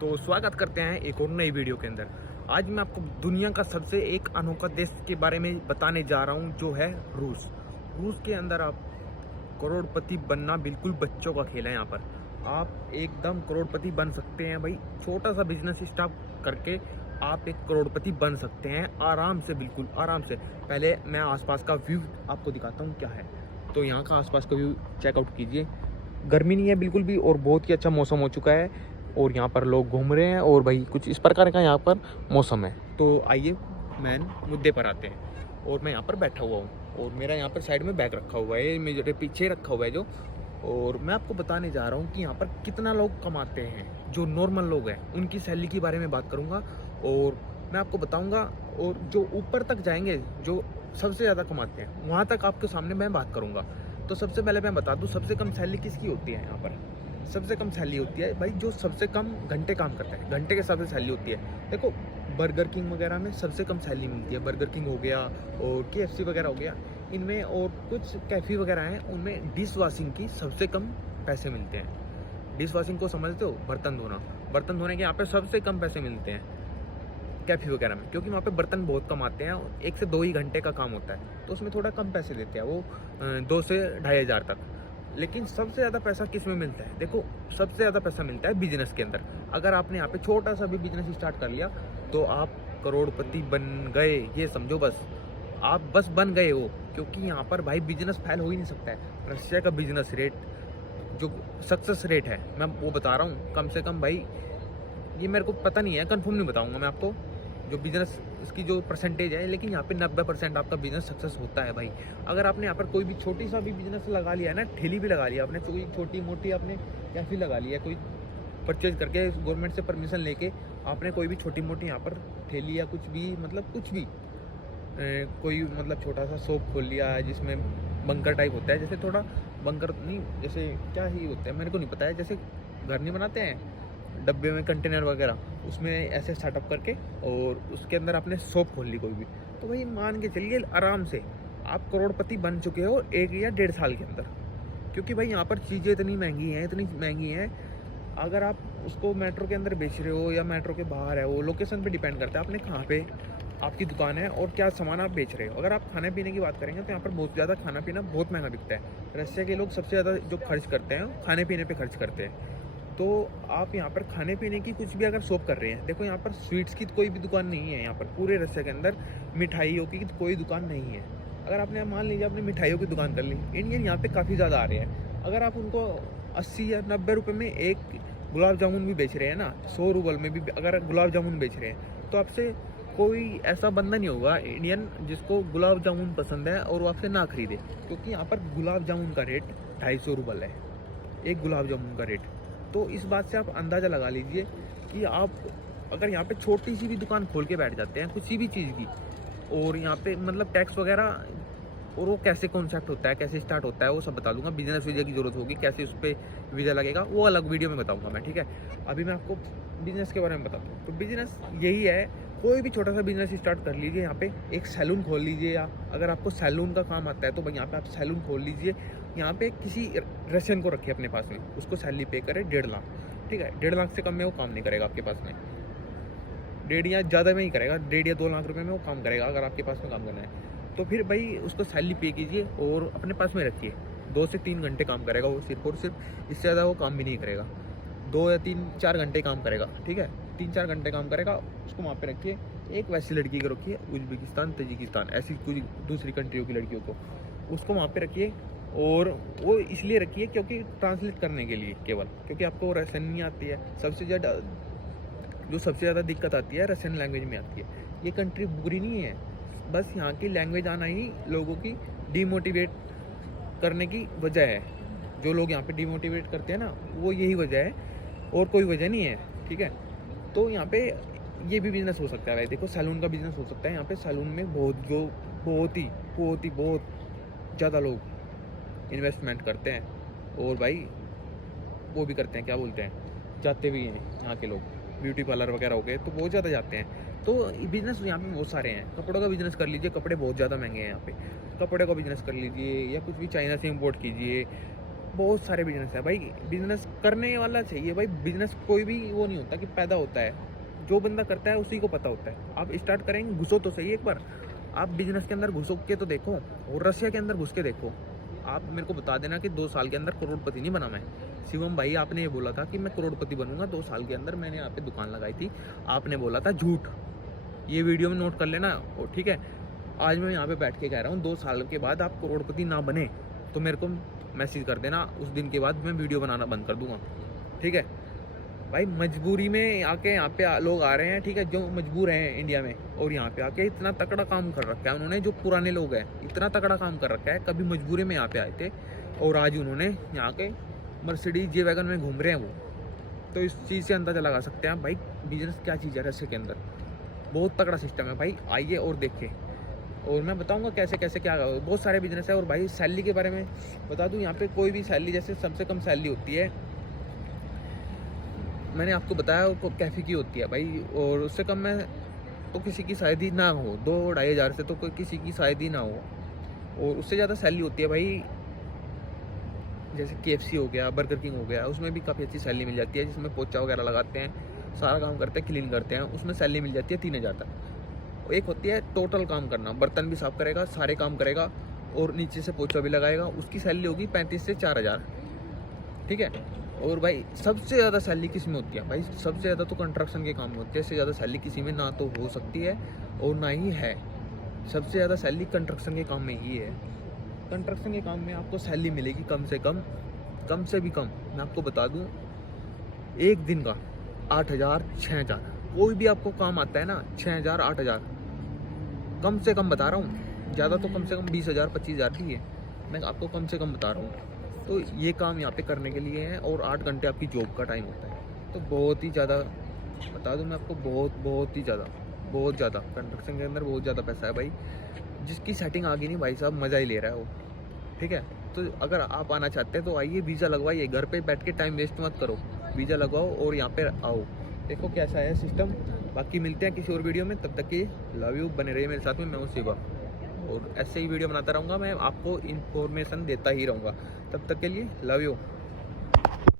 तो स्वागत करते हैं एक और नई वीडियो के अंदर। आज मैं आपको दुनिया का सबसे एक अनोखा देश के बारे में बताने जा रहा हूं, जो है रूस। रूस के अंदर आप करोड़पति बनना बिल्कुल बच्चों का खेल है। यहाँ पर आप एकदम करोड़पति बन सकते हैं भाई। छोटा सा बिजनेस स्टार्ट करके आप एक करोड़पति बन सकते हैं आराम से, बिल्कुल आराम से। पहले मैं आसपास का व्यू आपको दिखाता हूँ क्या है। तो यहाँ का आसपास का व्यू चेकआउट कीजिए। गर्मी नहीं है बिल्कुल भी और बहुत ही अच्छा मौसम हो चुका है और यहाँ पर लोग घूम रहे हैं और भाई कुछ इस प्रकार का यहाँ पर मौसम है। तो आइए मेन मुद्दे पर आते हैं। और मैं यहाँ पर बैठा हुआ हूँ और मेरा यहाँ पर साइड में बैग रखा हुआ है, मेरे पीछे रखा हुआ है जो। और मैं आपको बताने जा रहा हूँ कि यहाँ पर कितना लोग कमाते हैं। जो नॉर्मल लोग हैं उनकी सैलरी के बारे में बात करूँगा और मैं आपको बताऊँगा। और जो ऊपर तक जाएंगे, जो सबसे ज़्यादा कमाते हैं, वहाँ तक आपके सामने मैं बात करूँगा। तो सबसे पहले मैं बता दूं, सबसे कम सैलरी किसकी होती है। यहाँ पर सबसे कम सैलरी होती है भाई जो सबसे कम घंटे काम करता है, घंटे के हिसाब से सैलरी होती है। देखो बर्गर किंग वगैरह में सबसे कम सैलरी मिलती है। बर्गर किंग हो गया और KFC वगैरह हो गया, इनमें और कुछ कैफ़े वगैरह हैं, उनमें डिश वॉशिंग की सबसे कम पैसे मिलते हैं। डिश वॉशिंग को समझते हो? बर्तन धोना। बर्तन धोने के यहाँ पे सबसे कम पैसे मिलते हैं कैफ़े वगैरह में, क्योंकि वहाँ पे बर्तन बहुत कम आते हैं। 1 से 2 ही घंटे का काम होता है, तो उसमें थोड़ा कम पैसे देते हैं वो, 2 से 2,500 तक। लेकिन सबसे ज़्यादा पैसा किस में मिलता है? देखो सबसे ज़्यादा पैसा मिलता है बिजनेस के अंदर। अगर आपने यहाँ पे छोटा सा भी बिजनेस स्टार्ट कर लिया तो आप करोड़पति बन गए, ये समझो। बस आप बस बन गए हो, क्योंकि यहाँ पर भाई बिजनेस फेल हो ही नहीं सकता है। रशिया का बिजनेस रेट, जो सक्सेस रेट है, मैं वो बता रहा हूँ। कम से कम भाई, ये मेरे को पता नहीं है, कंफर्म नहीं बताऊंगा मैं आपको जो बिजनेस इसकी जो परसेंटेज है, लेकिन यहाँ पे 90% आपका बिजनेस सक्सेस होता है भाई। अगर आपने यहाँ पर कोई भी छोटी सा भी बिजनेस लगा लिया है ना, ठेली भी लगा लिया आपने, कोई छोटी मोटी आपने कैफे लगा लिया, कोई परचेज करके गवर्नमेंट से परमिशन लेके आपने कोई भी छोटी मोटी यहाँ पर ठेली या कुछ भी, मतलब कुछ भी, कोई मतलब छोटा सा शॉप खोल लिया है जिसमें बंकर टाइप होता है, जैसे थोड़ा बंकर नहीं, जैसे क्या ही होता है मेरे को नहीं पता है, जैसे घर नहीं बनाते हैं डब्बे में कंटेनर वगैरह, उसमें ऐसे स्टार्टअप करके और उसके अंदर आपने शॉप खोल ली कोई भी, तो भाई मान के चलिए आराम से आप करोड़पति बन चुके हो 1 या 1.5 साल के अंदर। क्योंकि भाई यहाँ पर चीज़ें इतनी महंगी हैं, इतनी महंगी हैं। अगर आप उसको मेट्रो के अंदर बेच रहे हो या मेट्रो के बाहर है, वो लोकेशन पे डिपेंड करता है आपने कहाँ पे आपकी दुकान है और क्या सामान आप बेच रहे हो। अगर आप खाने पीने की बात करेंगे तो यहाँ पर बहुत ज़्यादा खाना पीना बहुत महंगा बिकता है। रशिया के लोग सबसे ज़्यादा जो खर्च करते हैं खाने पीने पे खर्च करते हैं। तो आप यहाँ पर खाने पीने की कुछ भी अगर शॉप कर रहे हैं, देखो यहाँ पर स्वीट्स की कोई भी दुकान नहीं है। यहाँ पर पूरे रशिया के अंदर मिठाइयों की कोई दुकान नहीं है। अगर आपने मान लीजिए आपने मिठाइयों की दुकान कर ली, इंडियन यहाँ पे काफ़ी ज़्यादा आ रहे हैं। अगर आप उनको 80 या 90 रुपये में एक गुलाब जामुन भी बेच रहे हैं ना, 100 रूबल में भी अगर गुलाब जामुन बेच रहे हैं, तो आपसे कोई ऐसा बंदा नहीं होगा इंडियन जिसको गुलाब जामुन पसंद है और वो आपसे ना खरीदे। क्योंकि यहाँ पर गुलाब जामुन का रेट 250 रूबल है, एक गुलाब जामुन का रेट। तो इस बात से आप अंदाज़ा लगा लीजिए कि आप अगर यहाँ पे छोटी सी भी दुकान खोल के बैठ जाते हैं किसी भी चीज़ की, और यहाँ पे मतलब टैक्स वगैरह और वो कैसे कॉन्सेप्ट होता है, कैसे स्टार्ट होता है, वो सब बता दूंगा। बिजनेस वीज़ा की ज़रूरत होगी, कैसे उस पर वीज़ा लगेगा, वो अलग वीडियो में बताऊंगा मैं, ठीक है। अभी मैं आपको बिजनेस के बारे में बताता हूँ। तो बिजनेस यही है, कोई भी छोटा सा बिजनेस स्टार्ट कर लीजिए। यहाँ पे एक सैलून खोल लीजिए, या अगर आपको सैलून का काम आता है तो भाई यहाँ पे आप सैलून खोल लीजिए। यहाँ पे किसी रशियन को रखिए अपने पास में, उसको सैलरी पे करे 1.5 लाख, ठीक है। 1.5 लाख से कम में वो काम नहीं करेगा आपके पास में, 1.5 या ज़्यादा में ही करेगा, 1.5 या 2 लाख रुपए में वो काम करेगा अगर आपके पास में काम करना है। तो फिर भाई उसको सैलरी पे कीजिए और अपने पास में रखिए। 2 से 3 घंटे काम करेगा वो सिर्फ और सिर्फ, इससे ज़्यादा वो काम भी नहीं करेगा। 2 या 3-4 घंटे काम करेगा, ठीक है। 3-4 घंटे काम करेगा, उसको वहाँ पे रखिए। एक वैसी लड़की को रखिए, उज्बेकिस्तान, तजिकिस्तान, ऐसी कुछ दूसरी कंट्रियों की लड़कियों को, उसको वहाँ पे रखिए। और वो इसलिए रखिए क्योंकि ट्रांसलेट करने के लिए केवल, क्योंकि आपको रशियन नहीं आती है। सबसे ज़्यादा दिक्कत आती है रशियन लैंग्वेज में आती है। ये कंट्री बुरी नहीं है, बस यहाँ की लैंग्वेज आना ही लोगों की डिमोटिवेट करने की वजह है। जो लोग यहाँ पे डिमोटिवेट करते हैं ना, वो यही वजह है और कोई वजह नहीं है, ठीक है। तो यहाँ पे ये भी बिजनेस हो सकता है भाई। देखो सैलून का बिजनेस हो सकता है। यहाँ पे सैलून में बहुत ज़्यादा लोग इन्वेस्टमेंट करते हैं और भाई वो भी करते हैं, क्या बोलते हैं, जाते भी हैं यहाँ के लोग। ब्यूटी पार्लर वगैरह हो गए तो बहुत ज़्यादा जाते हैं। तो बिजनेस यहाँ पे बहुत सारे हैं। कपड़ों का बिजनेस कर लीजिए, कपड़े बहुत ज़्यादा महंगे हैं यहाँ पे। कपड़े का बिजनेस कर लीजिए, या कुछ भी चाइना से इंपोर्ट कीजिए, बहुत सारे बिजनेस है भाई, बिजनेस करने वाला चाहिए भाई। बिजनेस कोई भी वो नहीं होता कि पैदा होता है, जो बंदा करता है उसी को पता होता है। आप स्टार्ट करेंगे, घुसो तो सही एक बार, आप बिजनेस के अंदर घुसो के तो देखो, और रशिया के अंदर घुस के देखो। आप मेरे को बता देना कि 2 साल के अंदर करोड़पति नहीं बना मैं। शिवम भाई आपने ये बोला था कि मैं करोड़पति बनूंगा 2 साल के अंदर, मैंने यहाँ पे दुकान लगाई थी, आपने बोला था झूठ। ये वीडियो में नोट कर लेना, और ठीक है, आज मैं यहाँ पे बैठ के कह रहा हूँ 2 साल के बाद आप करोड़पति ना बने तो मेरे को मैसेज कर देना, उस दिन के बाद मैं वीडियो बनाना बंद कर दूंगा, ठीक है भाई। मजबूरी में आके यहाँ पे लोग आ रहे हैं, ठीक है, जो मजबूर हैं इंडिया में, और यहाँ पे आके इतना तगड़ा काम कर रखा है उन्होंने। जो पुराने लोग हैं इतना तगड़ा काम कर रखा है, कभी मजबूरी में यहाँ पे आए थे और आज उन्होंने यहाँ के मर्सिडीज जे वैगन में घूम रहे हैं वो। तो इस चीज़ से अंदाजा लगा सकते हैं भाई बिजनेस क्या चीज़ है रशिया के अंदर। बहुत तगड़ा सिस्टम है भाई, आइए और देखें, और मैं बताऊंगा कैसे कैसे क्या, बहुत सारे बिजनेस है। और भाई सैलरी के बारे में बता दूं, यहाँ पे कोई भी सैलरी, जैसे सबसे कम सैलरी होती है, मैंने आपको बताया वो कैफ़े की होती है भाई, और उससे कम में तो किसी की शायद ही ना हो, 2-2.5 हज़ार से तो कोई किसी की शायद ही ना हो। और उससे ज़्यादा सैलरी होती है भाई, जैसे KFC हो गया, बर्गर किंग हो गया, उसमें भी काफ़ी अच्छी सैलरी मिल जाती है, जिसमें पोचा वगैरह लगाते हैं, सारा काम करते हैं, क्लीन करते हैं, उसमें सैलरी मिल जाती है 3 हज़ार तक। एक होती है टोटल काम करना, बर्तन भी साफ करेगा, सारे काम करेगा और नीचे से पोछा भी लगाएगा, उसकी सैलरी होगी 35 से 4 हज़ार, ठीक है। और भाई सबसे ज़्यादा सैलरी किस में होती है भाई, सबसे ज़्यादा तो कंस्ट्रक्शन के काम में होती है। इससे ज़्यादा सैलरी किसी में ना तो हो सकती है और ना ही है। सबसे ज़्यादा सैलरी कंस्ट्रक्शन के काम में ही है। कंस्ट्रक्शन के काम में आपको सैलरी मिलेगी कम से भी कम, मैं आपको बता दूं, एक दिन का 8 हज़ार 6 हज़ार। कोई भी आपको काम आता है ना, 6 हज़ार 8 हज़ार कम से कम बता रहा हूँ, ज़्यादा तो कम से कम 20 हज़ार 25 हज़ार भी है, मैं आपको कम से कम बता रहा हूँ। तो ये काम यहाँ पे करने के लिए है, और 8 घंटे आपकी जॉब का टाइम होता है। तो बहुत ही ज़्यादा बता दूँ मैं आपको, बहुत ही ज़्यादा कंस्ट्रक्शन के अंदर बहुत ज़्यादा पैसा है भाई। जिसकी सेटिंग आ गई नहीं भाई साहब, मज़ा ही ले रहा है वो, ठीक है। तो अगर आप आना चाहते हैं तो आइए, वीज़ा लगवाइए, घर पे बैठ के टाइम वेस्ट मत करो, वीज़ा लगवाओ और यहाँ पे आओ, देखो कैसा है सिस्टम। बाकी मिलते हैं किसी और वीडियो में, तब तक के लव यू, बने रहिए मेरे साथ में। मैं हूँ शिवा, और ऐसे ही वीडियो बनाता रहूँगा, मैं आपको इन्फॉर्मेशन देता ही रहूँगा। तब तक के लिए लव यू।